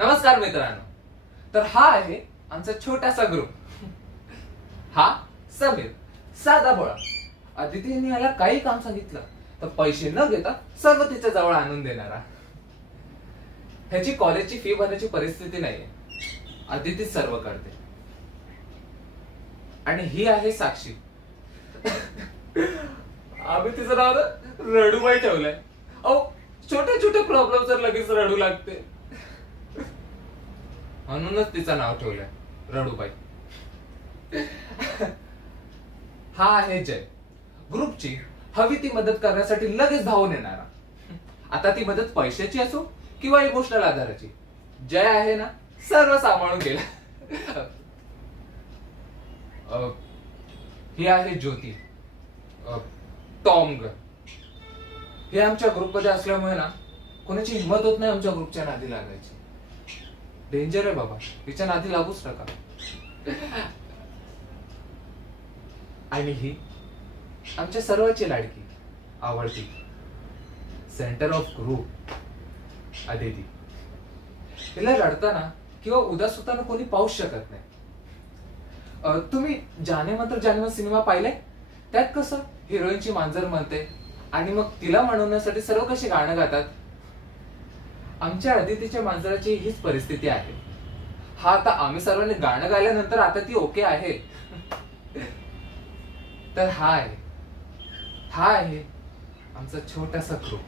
नमस्कार मित्रांनो. तर हा आहे आमचा छोटासा ग्रुप. हा समीर, साधा भोळा. अदितीने याला काही काम सांगितलं तर पैसे न घेता सर्व तिच्या जवळ आणून देणारा. ह्याची कॉलेजची फी भरण्याची परिस्थिती नाहीये, अदिती सर्व करते. आणि ही आहे साक्षी. आम्ही तिचं नाव रडूबाई ठेवलंय. अहो, छोटे छोटे प्रॉब्लेम तर लगेच रडू लागते, म्हणूनच तिचं नाव ठेवलंय रडूबाई. हा आहे जय, ग्रुपची हवी ती मदत करण्यासाठी लगेच धावून येणारा. आता ती मदत पैशाची असो किंवा इमोशनल आधाराची, जय आहे ना सर्व सांभाळून गेला. ही आहे ज्योती, टॉंग. हे आमच्या ग्रुपमध्ये असल्यामुळे ना कोणाची हिंमत होत नाही आमच्या ग्रुपच्या नादी लागायची. डेंजर आहे बाबा, तिच्या नादी लागूच नका. आणि ही आमच्या सर्वांची लाडकी, आवडती, सेंटर ऑफ ग्रुप अदिती. तिला रडताना किंवा उदास होताना कोणी पाहूच शकत नाही. तुम्ही जाने मन तर जाने मन सिनेमा पाहिलाय? त्यात कसं हिरोईनची मांजर म्हणते आणि मग तिला म्हणवण्यासाठी सर्व कशी गाणं गातात. आमच्या अदितीच्या मांजराची हीच परिस्थिती आहे. हा आता आम्ही सर्वांनी गाणं गायल्यानंतर आता ती ओके आहे. तर हा आहे आमचा छोटासा ग्रुप.